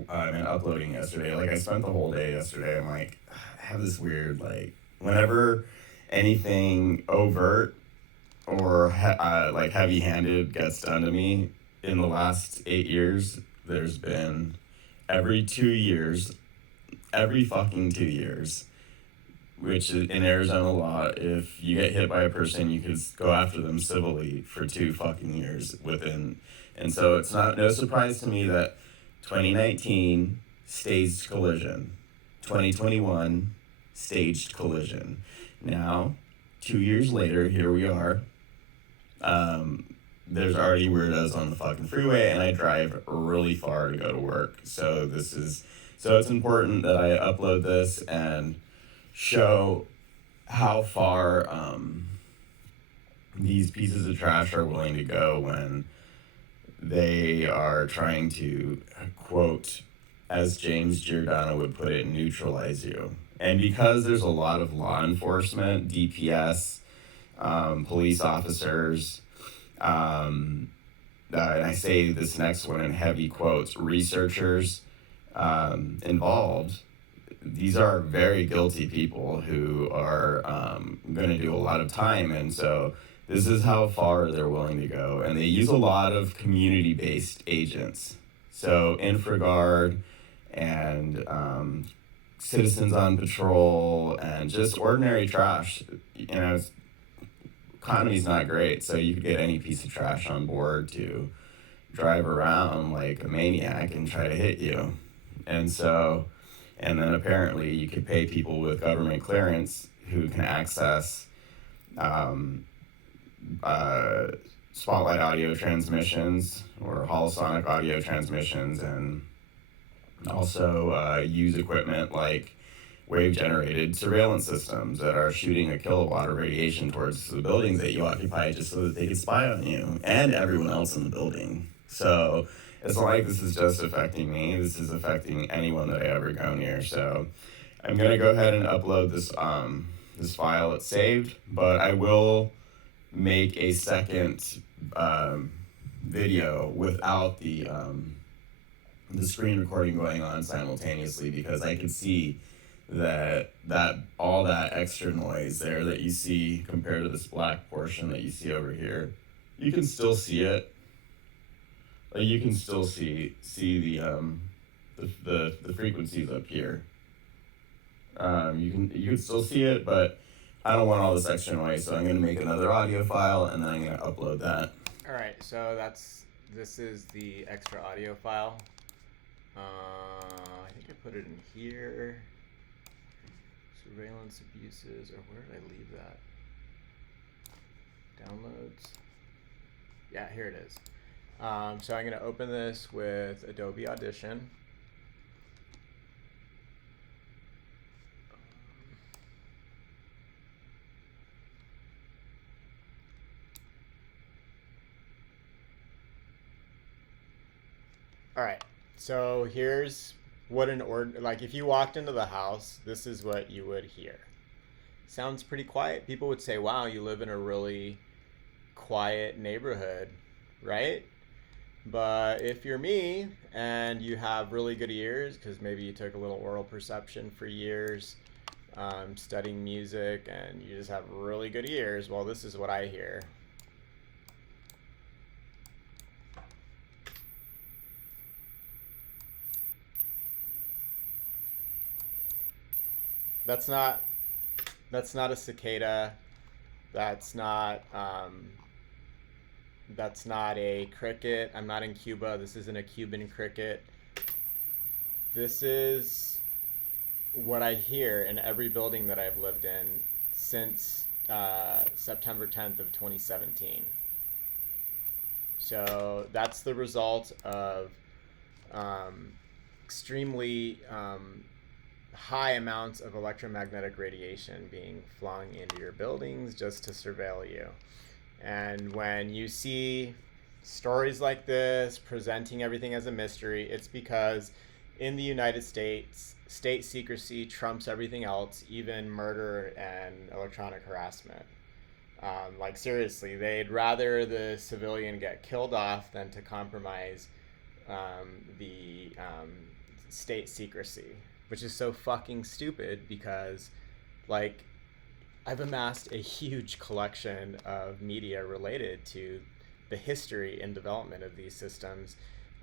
and uploading yesterday. Like, I spent the whole day yesterday. I'm like, I have this weird, like, whenever anything overt or like heavy-handed gets done to me in the last 8 years, there's been every fucking 2 years, which in Arizona law, if you get hit by a person, you could go after them civilly for 2 fucking years within. And so it's no surprise to me that 2019 staged collision, 2021 staged collision. Now, 2 years later, here we are. There's already weirdos on the fucking freeway, and I drive really far to go to work. So it's important that I upload this and show how far these pieces of trash are willing to go when they are trying to, quote, as James Giordano would put it, neutralize you. And because there's a lot of law enforcement, DPS, police officers, and I say this next one in heavy quotes, researchers involved, these are very guilty people who are going to do a lot of time. And so this is how far they're willing to go. And they use a lot of community-based agents. So InfraGard and Citizens on Patrol and just ordinary trash. You know, economy's not great, so you could get any piece of trash on board to drive around like a maniac and try to hit you. And then apparently you could pay people with government clearance who can access spotlight audio transmissions or holosonic audio transmissions, and also use equipment like wave-generated surveillance systems that are shooting a kilowatt of radiation towards the buildings that you occupy just so that they can spy on you and everyone else in the building. So it's not like this is just affecting me. This is affecting anyone that I ever go near. So I'm going to go ahead and upload this this file. It's saved, but I will make a second video without the screen recording going on simultaneously, because I can see that all that extra noise there that you see compared to this black portion that you see over here, you can still see it. Like, you can still see the frequencies up here. You can still see it, but I don't want all this extra noise, so I'm going to make another audio file and then I'm going to upload that. All right, so this is the extra audio file. I think I put it in here. Surveillance abuses, or where did I leave that? Downloads. Yeah, here it is. So I'm going to open this with Adobe Audition. All right, so here's what like if you walked into the house, this is what you would hear. Sounds pretty quiet. People would say, wow, you live in a really quiet neighborhood, right? But if you're me and you have really good ears, because maybe you took a little oral perception for years, studying music, and you just have really good ears, well, this is what I hear. That's not a cicada. That's not a cricket. I'm not in Cuba. This isn't a Cuban cricket. This is what I hear in every building that I've lived in since September 10th of 2017. So that's the result of extremely high amounts of electromagnetic radiation being flung into your buildings just to surveil you. And when you see stories like this presenting everything as a mystery, it's because in the United States, state secrecy trumps everything else, even murder and electronic harassment. Like, seriously, they'd rather the civilian get killed off than to compromise the state secrecy, which is so fucking stupid because, like, I've amassed a huge collection of media related to the history and development of these systems.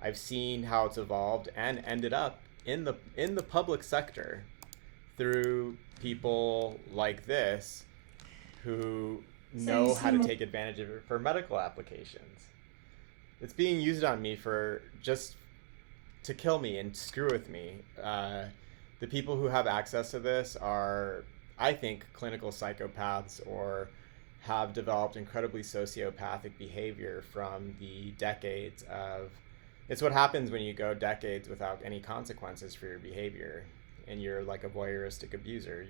I've seen how it's evolved and ended up in the public sector through people like this who know how to take advantage of it for medical applications. It's being used on me for just to kill me and screw with me. The people who have access to this are, I think, clinical psychopaths or have developed incredibly sociopathic behavior from the decades of... It's what happens when you go decades without any consequences for your behavior and you're like a voyeuristic abuser.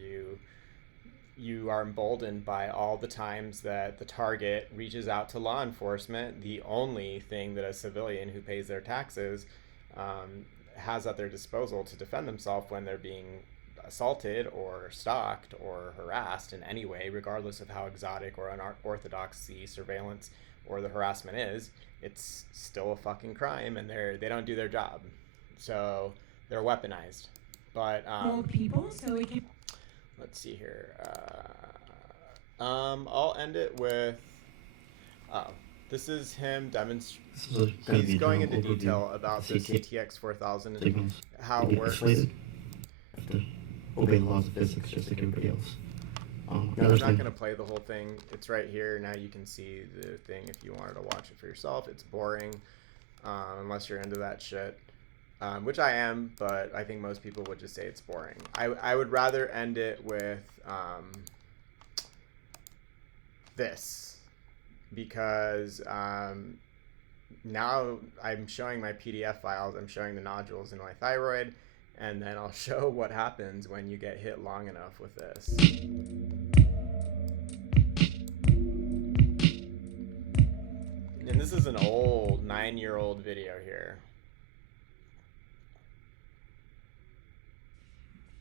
You are emboldened by all the times that the target reaches out to law enforcement, the only thing that a civilian who pays their taxes has at their disposal to defend themselves when they're being assaulted or stalked or harassed in any way, regardless of how exotic or unorthodox the surveillance or the harassment is. It's still a fucking crime, and they don't do their job, so they're weaponized. But more people, so we can... Let's see here. I'll end it with... this is him demonstrating... He's going into detail about this TX 4000 and how it works. Have to obey the laws of physics just like everybody else. I'm not going to play the whole thing. It's right here. Now you can see the thing if you wanted to watch it for yourself. It's boring, unless you're into that shit. Which I am, but I think most people would just say it's boring. I would rather end it with this, because now I'm showing my PDF files, I'm showing the nodules in my thyroid, and then I'll show what happens when you get hit long enough with this. And this is an old 9-year-old video here.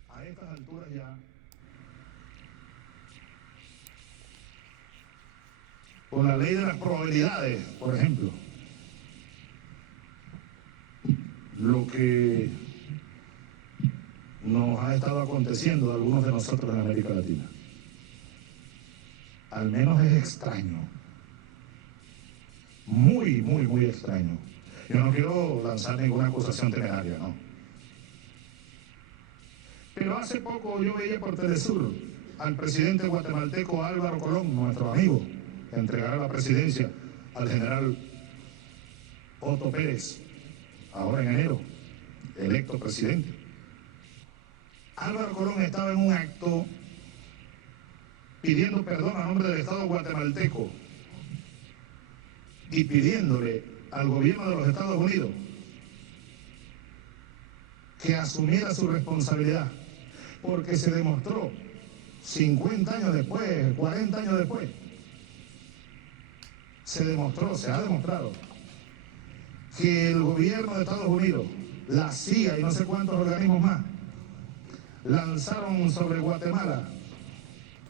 A estas alturas ya con la ley de las probabilidades, por ejemplo, lo que nos ha estado aconteciendo a algunos de nosotros en América Latina, al menos es extraño, muy, muy, muy extraño. Yo no quiero lanzar ninguna acusación temeraria, ¿no? Pero hace poco yo veía por Telesur al presidente guatemalteco Álvaro Colón, nuestro amigo, que entregará la presidencia al general Otto Pérez, ahora en enero, electo presidente. Álvaro Colón estaba en un acto pidiendo perdón a nombre del Estado guatemalteco y pidiéndole al gobierno de los Estados Unidos que asumiera su responsabilidad, porque se demostró 50 años después, 40 años después, se ha demostrado que el gobierno de Estados Unidos, la CIA y no sé cuántos organismos más lanzaron sobre Guatemala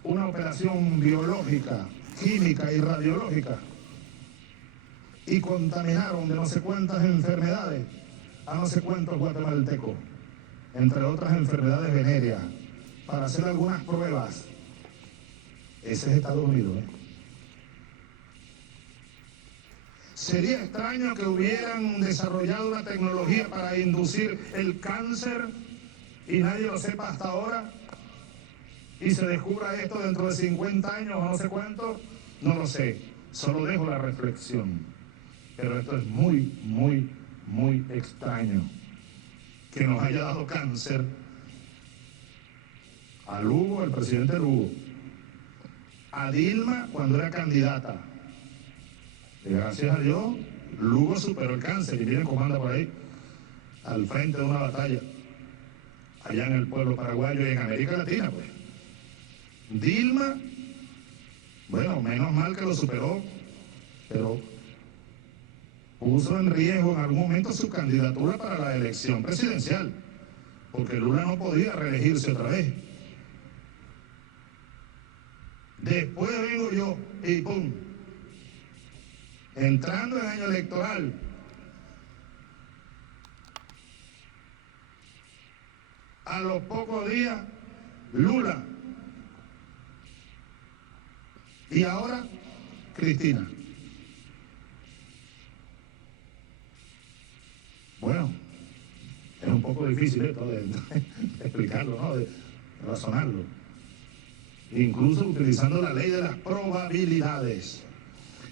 una operación biológica, química y radiológica y contaminaron de no sé cuántas enfermedades a no sé cuántos guatemaltecos, entre otras enfermedades venéreas, para hacer algunas pruebas. Ese es Estados Unidos, ¿eh? Sería extraño que hubieran desarrollado una tecnología para inducir el cáncer y nadie lo sepa hasta ahora, y se descubra esto dentro de 50 años o no sé cuánto. No lo sé, solo dejo la reflexión. Pero esto es muy, muy, muy extraño, que nos haya dado cáncer a Lugo, el presidente Lugo, a Dilma cuando era candidata. Y gracias a Dios, Lugo superó el cáncer y viene comanda por ahí, al frente de una batalla. allá en el pueblo paraguayo y en América Latina, pues. Dilma, bueno, menos mal que lo superó, pero puso en riesgo en algún momento su candidatura para la elección presidencial, porque Lula no podía reelegirse otra vez. Después vengo yo y ¡pum! Entrando en año electoral. A los pocos días, Lula. Y ahora, Cristina. Bueno, es un poco difícil esto de explicarlo, ¿no? De razonarlo. Incluso utilizando la ley de las probabilidades.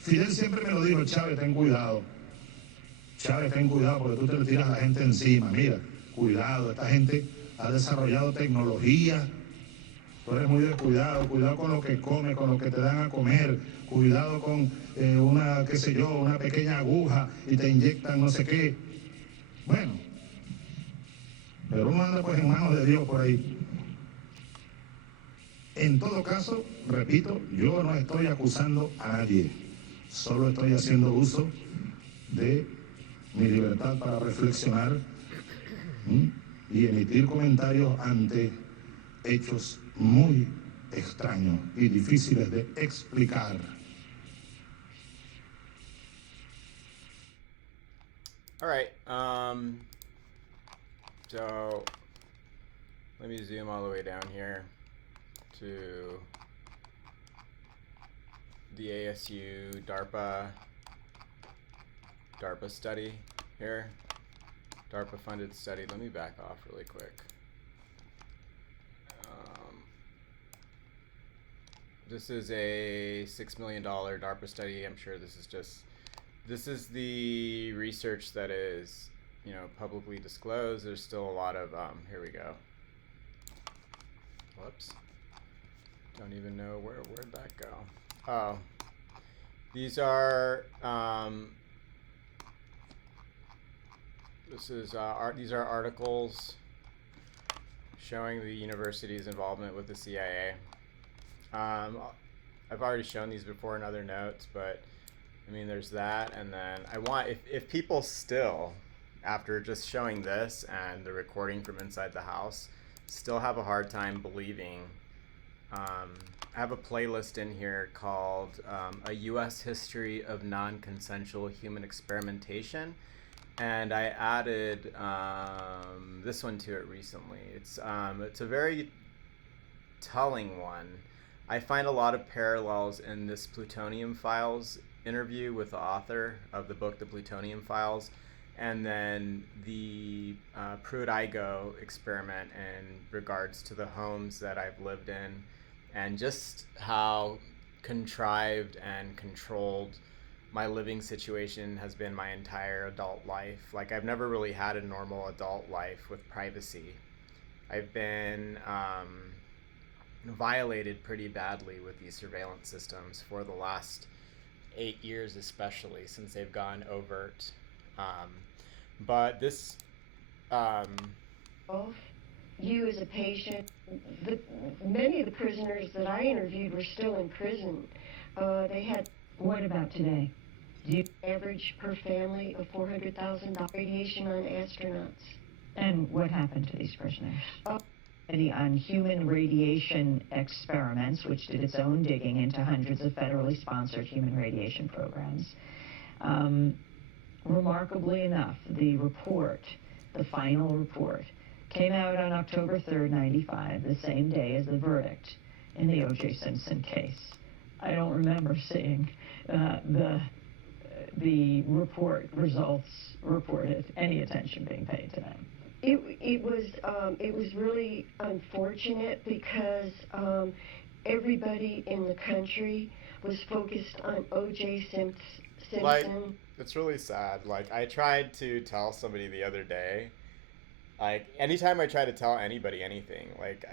Fidel siempre me lo dijo: Chávez, ten cuidado. Chávez, ten cuidado porque tú te le tiras a la gente encima. Mira, cuidado, esta gente ha desarrollado tecnología. Tú eres muy descuidado, cuidado con lo que comes, con lo que te dan a comer, cuidado con una, qué sé yo, una pequeña aguja y te inyectan no sé qué. Bueno, pero uno anda pues en manos de Dios por ahí. En todo caso, repito, yo no estoy acusando a nadie, solo estoy haciendo uso de mi libertad para reflexionar y emitir comentarios ante hechos muy extraños y difíciles de explicar. All right. So let me zoom all the way down here to the ASU DARPA study here. DARPA funded study. Let me back off really quick. This is a $6 million DARPA study. I'm sure this is the research that is, publicly disclosed. There's still a lot of, here we go. Whoops. Don't even know where'd that go. Oh, these are, these are articles showing the university's involvement with the CIA. I've already shown these before in other notes, but I mean, there's that, and then I want, if people still, after just showing this and the recording from inside the house, still have a hard time believing, I have a playlist in here called A U.S. History of Non-Consensual Human Experimentation, and I added this one to it recently. It's a very telling one. I find a lot of parallels in this Plutonium Files interview with the author of the book, The Plutonium Files, and then the Pruitt-Igoe experiment in regards to the homes that I've lived in, and just how contrived and controlled my living situation has been my entire adult life. Like, I've never really had a normal adult life with privacy. I've been violated pretty badly with these surveillance systems for the last 8 years, especially since they've gone overt. But this you as a patient, many of the prisoners that I interviewed were still in prison. They had, what about today? Do you average per family of $400,000 radiation on astronauts? And what happened to these prisoners? On human radiation experiments, which did its own digging into hundreds of federally sponsored human radiation programs. Remarkably enough, the final report, came out on October 3rd, 95, the same day as the verdict in the O.J. Simpson case. I don't remember seeing the report results reported, any attention being paid to them. It was really unfortunate because everybody in the country was focused on O.J. Simpson. Like, it's really sad. Like, I tried to tell somebody the other day, like, anytime I try to tell anybody anything, like,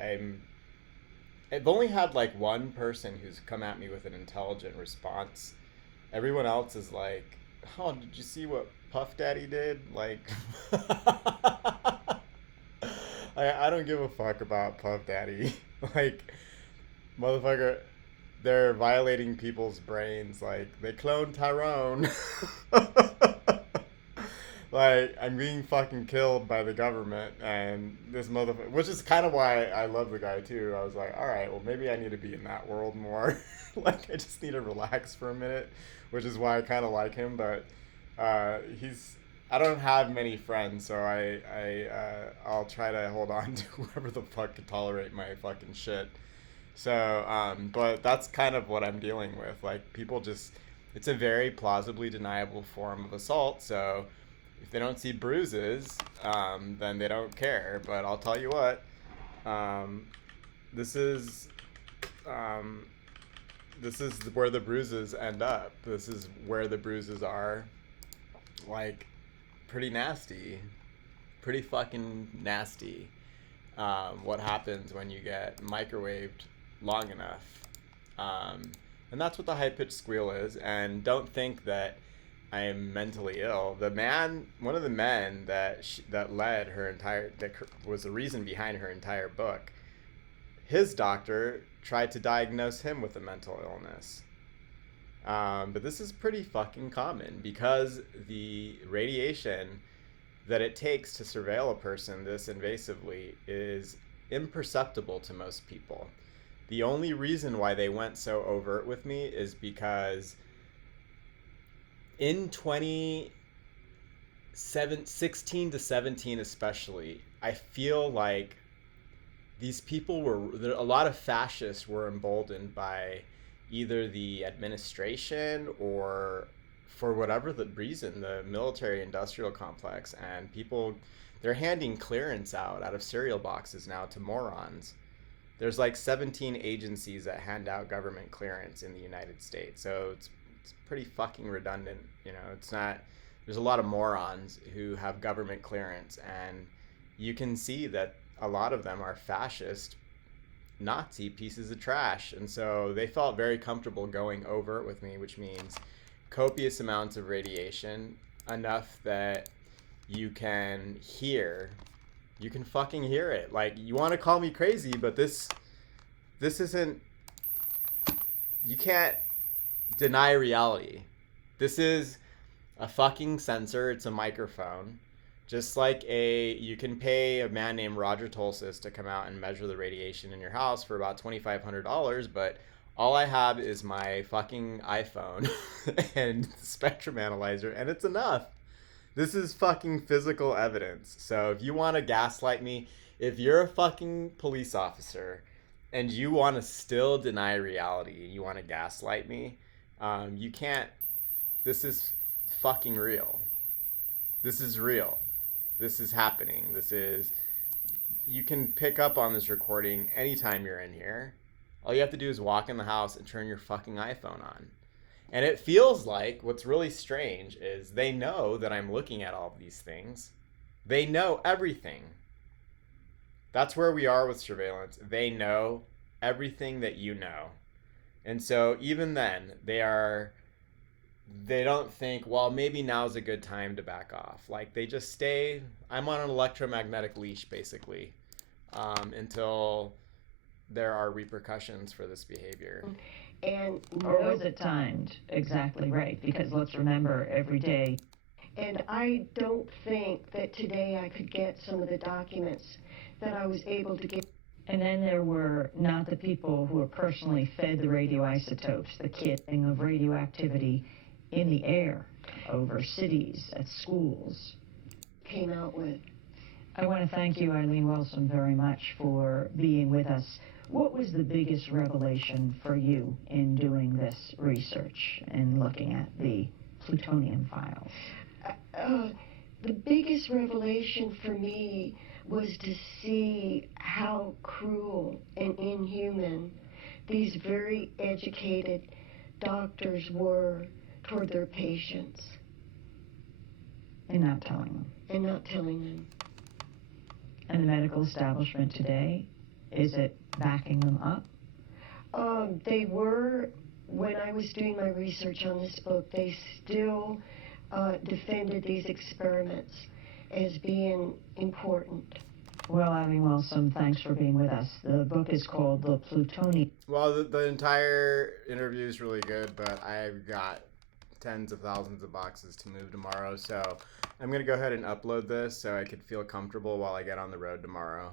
I've only had, like, one person who's come at me with an intelligent response. Everyone else is like, oh, did you see what Puff Daddy did? Like, I don't give a fuck about Puff Daddy. Like, motherfucker, they're violating people's brains. Like, they cloned Tyrone. Like, I'm being fucking killed by the government, and this motherfucker, which is kind of why I love the guy too. I was like, all right, well, maybe I need to be in that world more. Like, I just need to relax for a minute, which is why I kind of like him. But I don't have many friends, so I'll try to hold on to whoever the fuck can tolerate my fucking shit. So, but that's kind of what I'm dealing with. Like, people just, it's a very plausibly deniable form of assault, so if they don't see bruises, then they don't care. But I'll tell you what, this is where the bruises end up. This is where the bruises are, like, pretty nasty, pretty fucking nasty. What happens when you get microwaved long enough. And that's what the high-pitched squeal is. And don't think that I am mentally ill. One of the men that led her entire, that was the reason behind her entire book, his doctor tried to diagnose him with a mental illness. But this is pretty fucking common because the radiation that it takes to surveil a person this invasively is imperceptible to most people. The only reason why they went so overt with me is because in 2016 to 17 especially, I feel like these people a lot of fascists were emboldened by either the administration or, for whatever the reason, the military-industrial complex, and people, they're handing clearance out of cereal boxes now to morons. There's like 17 agencies that hand out government clearance in the United States, so it's pretty fucking redundant. You know, it's not, there's a lot of morons who have government clearance, and you can see that a lot of them are fascist Nazi pieces of trash, and so they felt very comfortable going over it with me, which means copious amounts of radiation, enough that you can fucking hear it. Like, you want to call me crazy, but this isn't, you can't deny reality. This is a fucking sensor. It's a microphone. Just like you can pay a man named Roger Tolsis to come out and measure the radiation in your house for about $2,500, but all I have is my fucking iPhone and spectrum analyzer, and it's enough. This is fucking physical evidence. So if you want to gaslight me, if you're a fucking police officer and you want to still deny reality, you want to gaslight me, you can't. This is fucking real. This is real. This is happening. You can pick up on this recording anytime you're in here. All you have to do is walk in the house and turn your fucking iPhone on. And it feels like what's really strange is they know that I'm looking at all of these things. They know everything. That's where we are with surveillance. They know everything that you know. And so even then, they don't think, well, maybe now's a good time to back off. Like, they just stay, I'm on an electromagnetic leash, basically, until there are repercussions for this behavior. Or was it timed exactly right? Because let's remember, every day. And I don't think that today I could get some of the documents that I was able to get. And then there were not the people who were personally fed the radioisotopes, the kitting of radioactivity in the air over cities, at schools. Came out with. I want to thank you, Eileen Wilson, very much for being with us. What was the biggest revelation for you in doing this research and looking at the plutonium files? The biggest revelation for me was to see how cruel and inhuman these very educated doctors were toward their patients. And not telling them. And not telling them. And the medical establishment today, is it backing them up? They were, when I was doing my research on this book, they still defended these experiments as being important. Well, Abby Wilson, thanks for being with us. The book is called The Plutonian. Well, the entire interview is really good, but I've got tens of thousands of boxes to move tomorrow, so I'm going to go ahead and upload this so I could feel comfortable while I get on the road tomorrow.